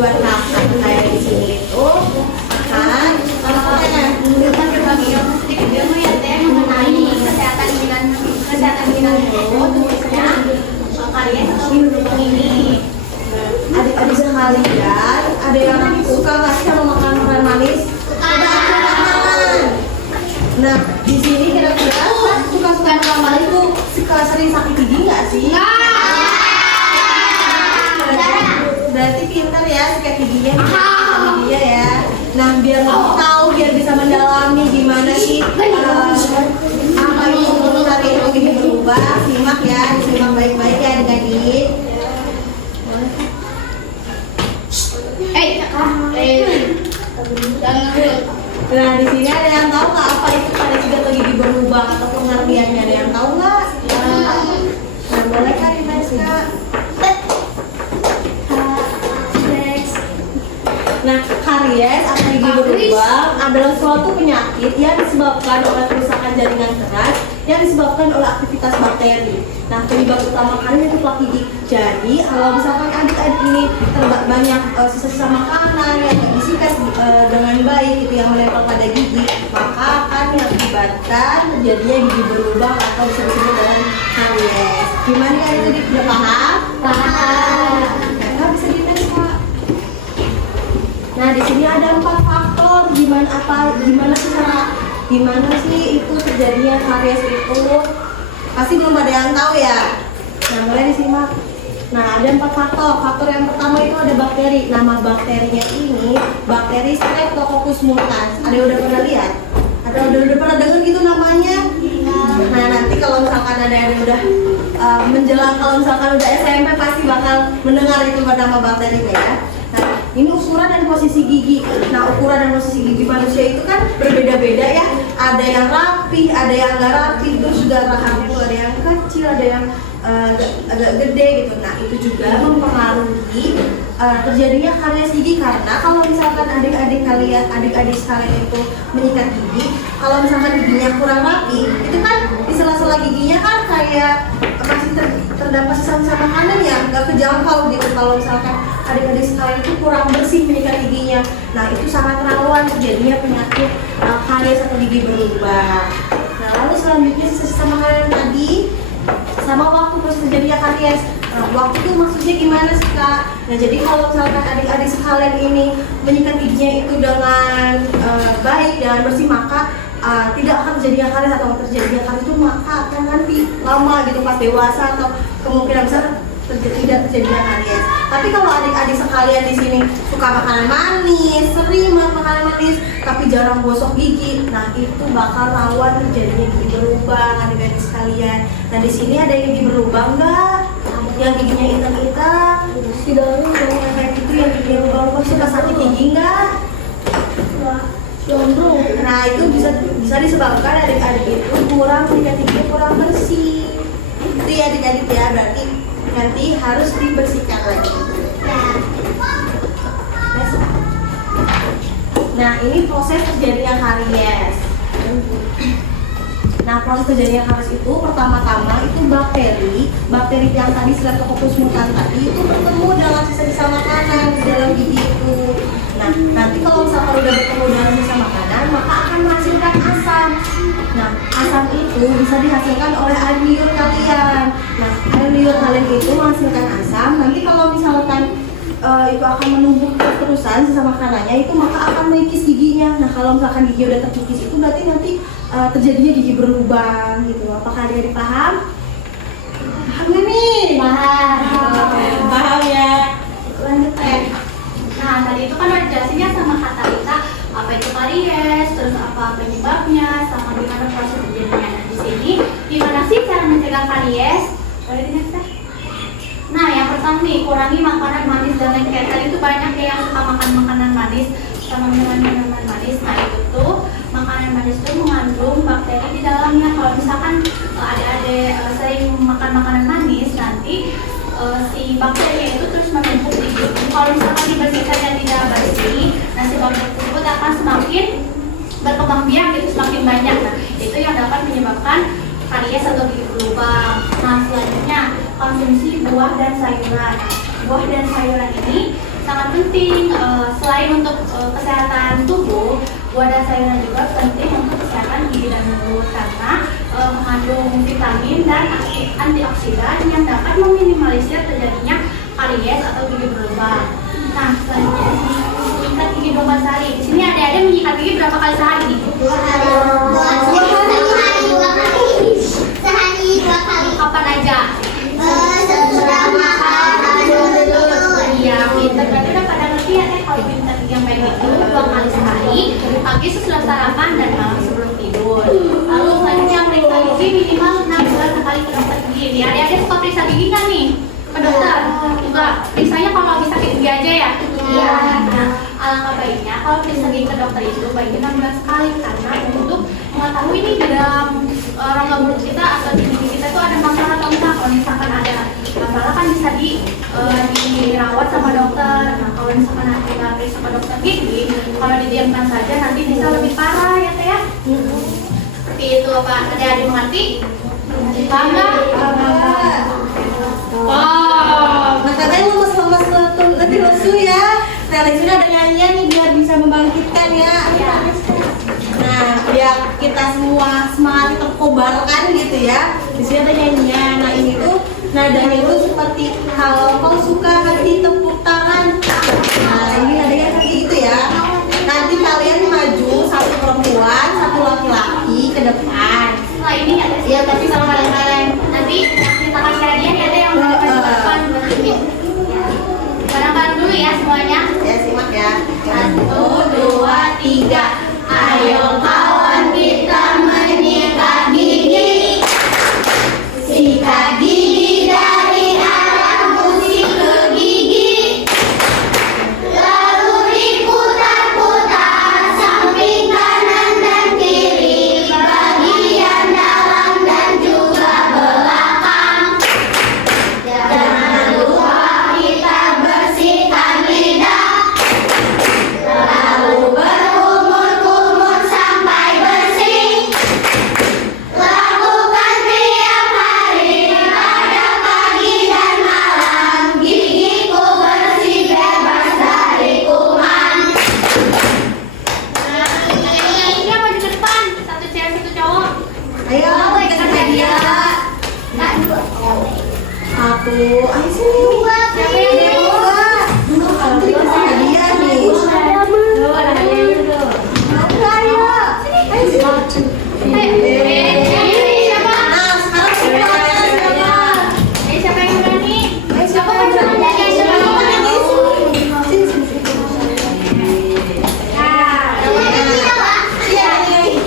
buat makan kayak di sini itu makan Dia mau ya teh mengenai kesehatan ginjal mulut khususnya karies atau berlubang ini. adik-adik sekalian, ada yang suka nggak sih sama makan makanan manis? Nah, di sini kira-kira suka-suka makan manis tuh suka sering sakit gigi nggak sih? Berarti pintar ya sikat giginya, ya. Nah, biar kamu tahu, biar bisa mendalami gimana sih apa itu hari itu gini berubah, simak ya, disimak baik-baik ya adik-adik. Nah, di sini ada yang tahu nggak apa itu karies atau gigi berlubang atau pengertiannya? Ada yang tahu nggak? Nah, boleh kan Kak? Nah, karies atau gigi berlubang adalah suatu penyakit yang disebabkan oleh kerusakan jaringan keras yang disebabkan oleh aktivitas bakteri. Nah, penyebab utama karies itu plak gigi. Jadi, kalau misalkan adik-adik ini banyak sisa-sisa makanan yang tidak disikat dengan baik itu yang menempel pada gigi, maka akan mengakibatkan terjadinya gigi berlubang atau bisa disebut dengan karies. Gimana ya itu udah paham? Paham. Nah, bisa dites Kak. Nah, di sini ada 4 faktor gimana sih itu terjadinya karies itu. Pasti belum ada yang tahu ya. Nah, mulai disimak. Nah, ada 4 faktor. Faktor yang pertama itu ada bakteri. Nama bakterinya ini bakteri Streptococcus mutans. Ada yang udah pernah lihat? Ada udah pernah dengar gitu namanya? Nah, nanti kalau misalkan ada yang udah menjelang, kalau misalkan udah SMP pasti bakal mendengar itu nama bakterinya ya. Nah, ini ukuran dan posisi gigi. Nah, ukuran dan posisi gigi manusia itu kan berbeda-beda ya. Ada yang rapi, ada yang nggak rapi. Terus juga rahangnya itu ada yang kecil, ada yang agak gede gitu. Nah, itu juga mempengaruhi terjadinya karies gigi, karena kalau misalkan adik-adik sekalian itu menyikat gigi, kalau misalkan giginya kurang rapi, itu kan di sela-sela giginya kan kayak masih terdapat sisa-sisa makanan yang nggak kejangkau gitu. Kalau misalkan adik-adik sekalian itu kurang bersih menyikat giginya, nah itu sangat rawan terjadinya penyakit karies atau gigi berlubang. Nah, lalu selanjutnya sisa makanan tadi sama waktu proses terjadinya karies. Nah, waktu itu maksudnya gimana sih Kak? Nah, jadi kalau misalkan adik-adik sekalian ini menyikat giginya itu dengan baik dan bersih, maka tidak akan terjadinya karies, atau terjadinya karies itu maka akan nanti lama gitu pas dewasa, atau kemungkinan besar tidak terjadinya karies. Tapi kalau adik-adik sekalian di sini suka makanan manis, sering makan makanan manis, tapi jarang gosok gigi, nah itu bakal rawan terjadinya gigi berlubang adik-adik sekalian. Nah, di sini ada yang gigi berlubang nggak? Yang giginya hitam-hitam, tidak ada kayak gitu, yang giginya berlubang suka sakit gigi nggak? Nah, itu bisa disebabkan adik-adik itu kurang menyikat gigi, kurang bersih. Itu ya adik-adik ya, berarti nanti harus dibersihkan lagi. Nah, ini proses terjadinya karies. Nah, proses terjadinya karies itu pertama-tama itu bakteri yang tadi Streptococcus mutans tadi itu bertemu dengan sisa-sisa makanan di dalam gigi itu. Nah, nanti kalau misalkan udah bertemu dengan sisa makanan, maka akan menghasilkan asam. Nah, asam itu bisa dihasilkan oleh air liur kalian. Nah, air liur kalian itu menghasilkan asam. Nanti kalau misalkan itu akan menumpuk terusan sisa makanannya itu, maka akan mengikis giginya. Nah, kalau misalkan gigi udah terkikis itu berarti nanti terjadinya gigi berlubang gitu. Apakah ada yang paham? Paham nggak nih? Paham ya. Lanjut Nah, tadi itu kan udah jelasinnya sama kata kita apa itu karies, terus apa penyebabnya, sama gimana proses terjadinya. Nah, di sini gimana sih cara mencegah karies? Boleh diingat? Nah, yang pertama nih, kurangi makanan manis dan lengket. Tadi itu banyak ya yang suka makan makanan manis sama minuman manis. Nah, itu tuh makanan manis itu mengandung bakteri di dalamnya. Kalau misalkan adik-adik sering makan makanan manis, nanti si bakterinya itu terus menumpuk di gigi. Kalau misalkan dibersihkan dan tidak bersih, nah si bakteri tersebut akan semakin berkembang biak gitu, semakin banyak. Nah, itu yang dapat menyebabkan karies atau gigi berlubang. Nah, selanjutnya konsumsi buah dan sayuran. Buah dan sayuran ini sangat penting. Selain untuk kesehatan tubuh, buah dan sayuran juga penting untuk kesehatan gigi dan mulut karena mengandung vitamin dan antioksidan yang dapat meminimalisir terjadinya karies atau gigi berlubang. Nah, selanjutnya menyikat gigi 24 hari. Di sini adik-adik menyikat gigi berapa kali sehari? 2 hari. 2 hari. Kapan aja? Setelah makan. Iya, pinter. Berarti udah pada ngerti ya teh kalau pinter yang baik itu 2 kali sehari, pagi setelah sarapan dan malam sebelum tidur. Lalu selanjutnya periksa gigi minimal 6 bulan sekali ke dokter gigi. Nih, adik-adik suka periksa gigi nggak nih? Ke dokter? Enggak. Periksanya kalau lagi sakit gigi aja ya? Iya. Nah, alangkah baiknya kalau periksa gigi ke dokter itu baiknya 6 bulan sekali karena untuk mengetahui ini di dalam rongga mulut kita atau di gigi kita tuh ada masalah atau enggak. Kalau misalkan ada masalah kan bisa dirawat sama dokter. Nah, kalau misalkan nanti nggak periksa ke dokter gigi, kalau didiamkan saja nanti bisa lebih parah ya teh ya. Seperti itu apa? Adik-adik mengerti? Paham nggak? Nah, katanya lemes-lemes lebih lesu ya. Nah, di sini ada nyanyian nih biar bisa membangkitkan ya. Nah, biar kita semua semangat terkobarkan gitu ya. Di sini ada nyanyian. Nah, ini tuh nadanya itu seperti kalau kau suka hati tepuk tangan. Nah, ini nadanya seperti itu ya. Nanti kalian maju, satu perempuan, satu laki-laki ke depan. Setelah ini ya teh. Ya, tapi sama bareng-bareng. Nanti kita kasih hadiah ya teh yang udah kasih depan. Bareng-bareng dulu ya semuanya. Ya, simak ya. 1, 2, 3. Ayo kawan kita menyikat gigi. Sikat gigi dari arah gusi ke gigi. Lalu diputar-putar samping kanan dan kiri, bagian dalam dan juga belakang. Jangan lupa kita bersihkan lidah. Lalu berkumur-kumur sampai bersih. Lakukan tiap hari pada pagi dan malam. Gigiku bersih bebas dari kuman. Ini apa di depan? Satu cewek satu cowok. Ayo, kita hadiah. Satu, ayo sini. Siapa yang dua? Nanti kasih hadiah nih. Dua ada hadiah itu tuh. Ayo, ayo sini. Siapa? Nah, sekarang siapa? Siapa yang berani? Siapa yang berani? Siapa yang berani? Sini, sini, sini. Iya, nih.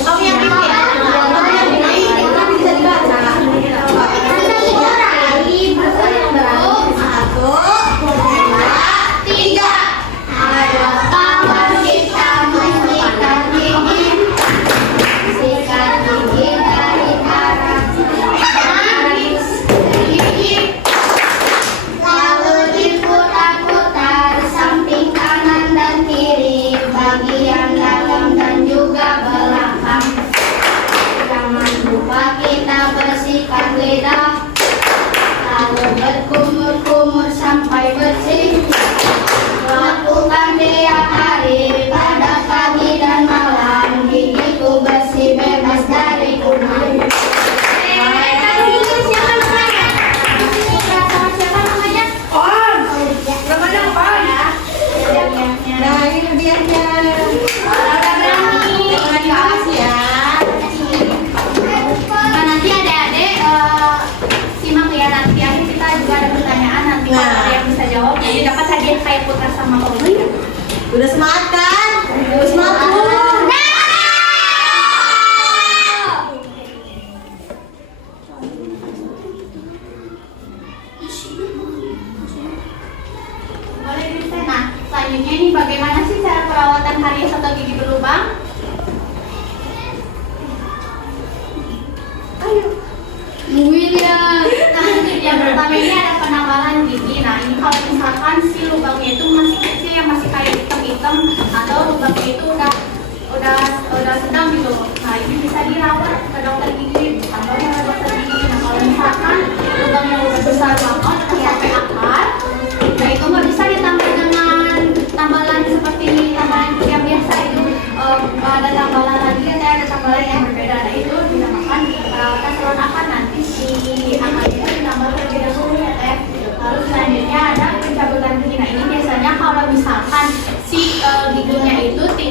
Kamu yang pilih. Tapi bisa dibaca. Satu, dua, Tiga. Ayo kawan kita menyikat gigi. Sikat gigi dari arah gigi. Lalu diputar-putar samping kanan dan kiri, bagian dalam dan juga belakang. Jangan lupa kita bersihkan lidah. Lalu berkumur-kumur sampai bersih. Lakukan tiap hari pada pagi dan malam. Gigiku bersih bebas dari kuman. Siapa namanya? Siapa namanya? namanya apa? Nah, ini hadiahnya. Terima kasih ya. Nah, nanti adik-adik simak ya, nanti akhir kita juga ada pertanyaan nanti kalau Nah. ada yang bisa jawab jadi dapat hadiah kayak Putra sama Omi. Udah semangat kan? Udah semangat belum? Boleh dicek. Nah, selanjutnya ini bagaimana sih cara perawatan karies atau gigi berlubang? Ayo. William. Nah, yang pertama ini ada penambalan gigi. Nah, ini kalau misalkan si lubangnya itu masih kecil, yang masih kayak hitam-hitam, atau lubangnya itu udah sedang gitu. Nah, ini bisa dirawat ke dokter gigi atau ke dokter gigi. Nah, kalau misalkan lubangnya udah besar banget, udah sampai akar,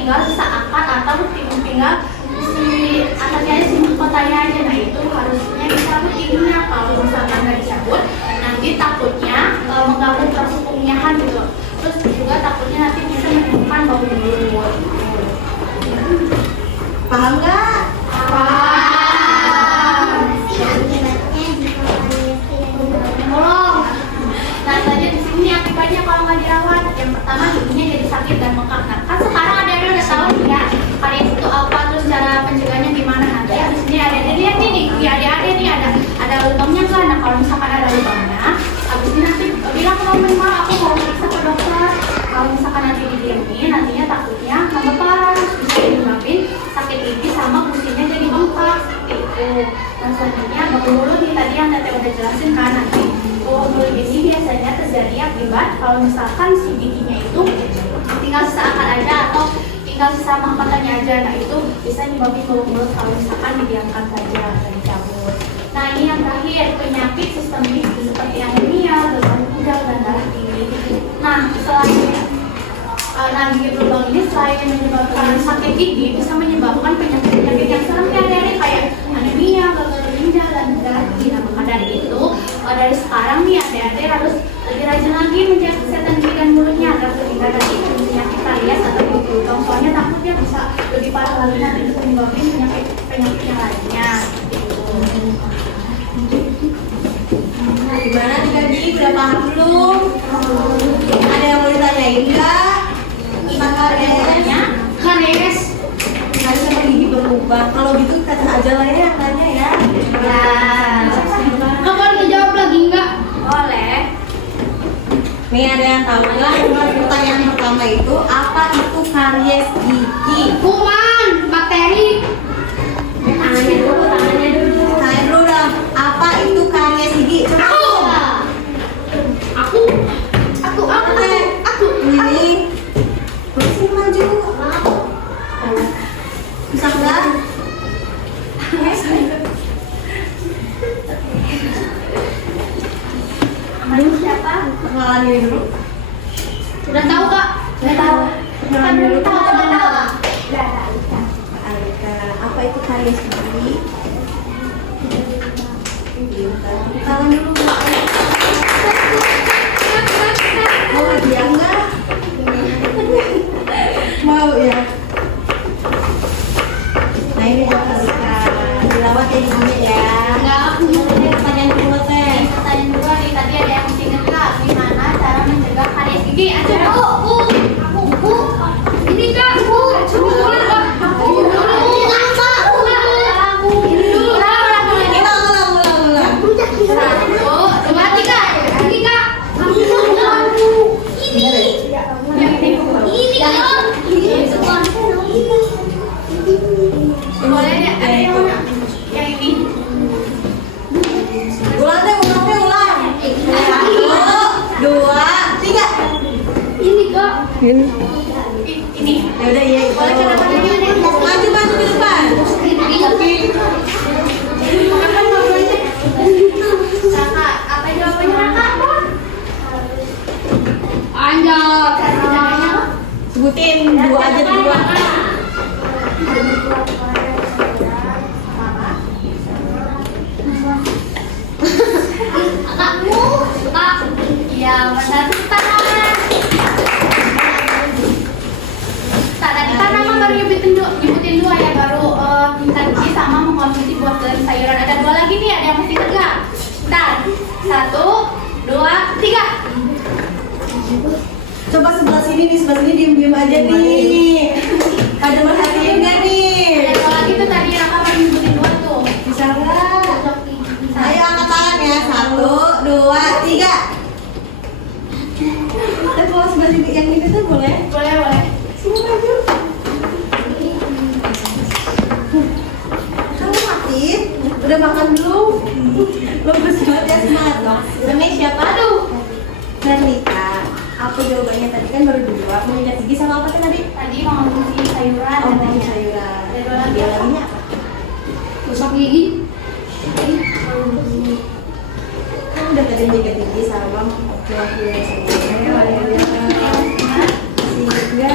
tinggal seakan atau tinggal si atasnya si mahkotanya aja. Nah itu harusnya dicabut ininya. Kalau misalkan nggak dicabut, nanti takutnya mengganggu proses pengunyah gitu. Terus juga takutnya nanti bisa menimbulkan bau mulut. Paham nggak? Nah, saja di sini akibatnya kalau nggak dirawat, yang pertama giginya jadi sakit dan bengkak. Nah, kan sekarang ada udah tahu nih ya, karies itu apa, terus cara pencegahnya gimana. Nanti habis ini ada lihat nih di adik-adik nih ada lubangnya kan. Nah, kalau misalkan ada lubangnya, habis ini nanti bilang ke mama, aku mau periksa ke dokter. Kalau misalkan nanti didiemin, nantinya takutnya tambah parah, bisa menyebabkan sakit gigi sama gusinya jadi bengkak seperti itu. Dan selanjutnya bau mulut nih tadi yang Tete udah jelasin kan, nanti bau mulut ini biasanya terjadi akibat kalau misalkan si giginya itu tinggal seakan aja atau tinggal sisa mahkotanya aja. Nah itu bisa menyebabkan bau mulut kalau misalkan didiamkan saja dan dicabut. Nah ini yang terakhir, penyakit sistemik seperti anemia, gagal ginjal dan darah tinggi. Nah selain gigi berlubang ini selain menyebabkan sakit gigi, bisa menyebabkan penyakit-penyakit yang serem ya kayak anemia, gagal ginjal dan darah tinggi. Nah maka dari itu dari sekarang nih adik-adik harus lebih rajin lagi menjaga kesehatan gigi dan mulutnya agar terhindar dari penyakit karies atau gigi berlubang. Soalnya takutnya bisa lebih parah lagi nanti bisa menyebabkan penyakit yang lainnya. Gimana nih Kadi? Udah paham belum? Ada yang mau ditanyain nggak? Tentang karies? Karies sama gigi berlubang. Kalau gitu kata aja lah ya yang tanya ya. Ya. Aku boleh jawab lagi nggak? Boleh. Nih ada yang tahu nggak? Pertanyaan pertama itu apa itu karies gigi? Kuman, bakteri. Tangannya dulu. Tanya dulu dong. Apa itu karies gigi? Aku. Ini. Sini maju. Bisa nggak? Siapa? Perkenalan diri dulu. Udah tahu kak? Udah tahu. Perkenalan dulu. Udah tahu. Alika, apa itu karies gigi? Tangan dulu. Mau hadiah nggak? Mau ya. Nah ini Alika, dilawat ya giginya ya. Enggak, aku mau Pertanyaan kedua teh. pertanyaan dua nih, tadi ada yang masih ingat nggak gimana cara mencegah karies gigi? Aku. Ini kak, boleh kak? Ulang. 1, 2, 3. Ini kak. Yang ini. Boleh ya? Ada yang mana? Yang ini. Ulang. 1, 2, 3. Ini kak. Ini. Ya udah iya. Boleh coba tangannya nih. Maju ke depan. Kakak, apa jawabannya kakak? Anjay. Cara mencegahnya apa? Sebutin dua aja dua. Kakakmu, kak. Iya, benar. Tangan. Tadi kan Mama baru nyebutin dua ya, baru minta gigi sama mengkonsumsi buah dan sayuran. Ada dua lagi nih, ada yang masih ingat nggak? Bentar. 1, 2, 3. Coba sebelah sini diem aja nih. Ada merhatiin nggak nih? Ada dua lagi tuh tadi Raka baru nyebutin dua tuh. Bisa nggak? Ayo angkat tangan ya. 1, 2, 3. Kita kalau sebelah sini yang ini tuh boleh? Boleh. Sini maju. Kamu Matin, udah makan belum? Bagus banget ya, semangat dong. Namanya siapa? Aduh. Nandika. Apa jawabannya tadi kan baru dua. Mau nyikat gigi sama apa tadi? Tadi mengkonsumsi sayuran Oh, katanya. sayuran. Ada dua lagi Dia apa? laginya apa? Gosok gigi. Kan udah tadi nyikat gigi sama sayuran. Sehingga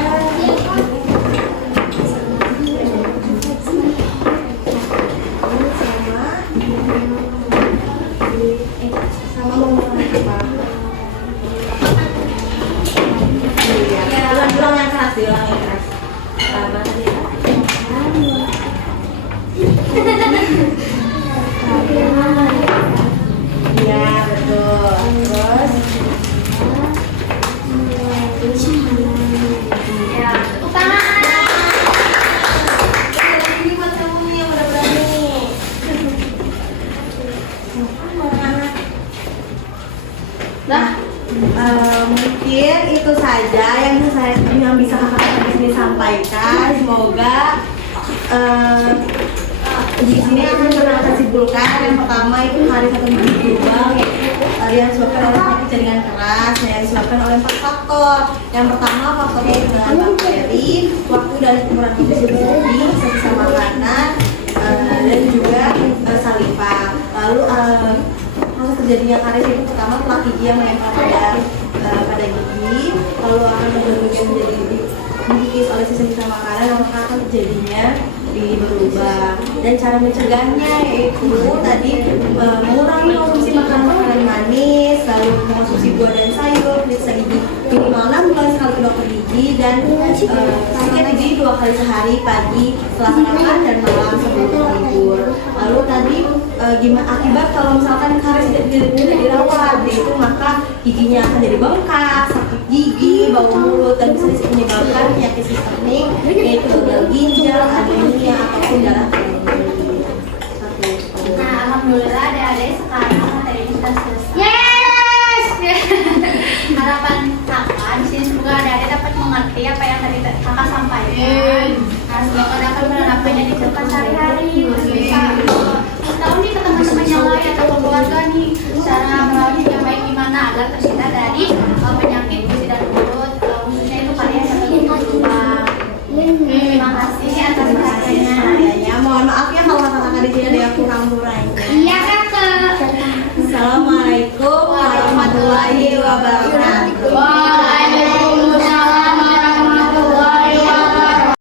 yang bisa kakak di sini sampaikan. Semoga di sini akan kita simpulkan. Yang pertama itu hari satu gigi global, yaitu yang disebabkan oleh penyakit jaringan keras, yang disebabkan oleh 4 faktor. Yang pertama faktornya adalah bakteri, waktu dan ukuran kondisi sisa makanan, dan juga saliva. Lalu proses terjadinya karies itu pertama plak gigi yang menempel pada gigi, lalu akan kemudian menjadi dikikis oleh sisa-sisa makanan, maka akan terjadinya gigi berlubang. Dan cara mencegahnya yaitu tadi mengurangi konsumsi makanan manis, lalu mengonsumsi buah dan sayur, periksa gigi minimal 6 bulan sekali ke dokter gigi, dan sikat gigi 2 kali sehari, pagi setelah sarapan dan malam sebelum tidur. Lalu tadi gimana akibat kalau misalkan karies tidak dirawat, yaitu maka giginya akan jadi bengkak, sakit gigi, bau mulut, dan bisa menyebabkan penyakit sistemik yaitu gagal ginjal, anemia ataupun darah tinggi. Nah, alhamdulillah adik-adik sekarang materi kita selesai. Yes. Harapan kakak di sini semoga adik-adik dapat mengerti apa yang tadi kakak sampaikan. Nah, semoga dapat menerapkannya di kehidupan sehari-hari. Terus bisa tahu nih ke teman-teman yang lain atau keluarga nih cara merawat yang baik gimana agar terhindar dari penyakit gusi dan mulut, khususnya itu karies atau gigi berlubang. Terima kasih atas perhatiannya. Mohon maaf ya kalau kakak-kakak di sini ada yang kurang-kurang. Iya kakak. Assalamualaikum warahmatullahi wabarakatuh.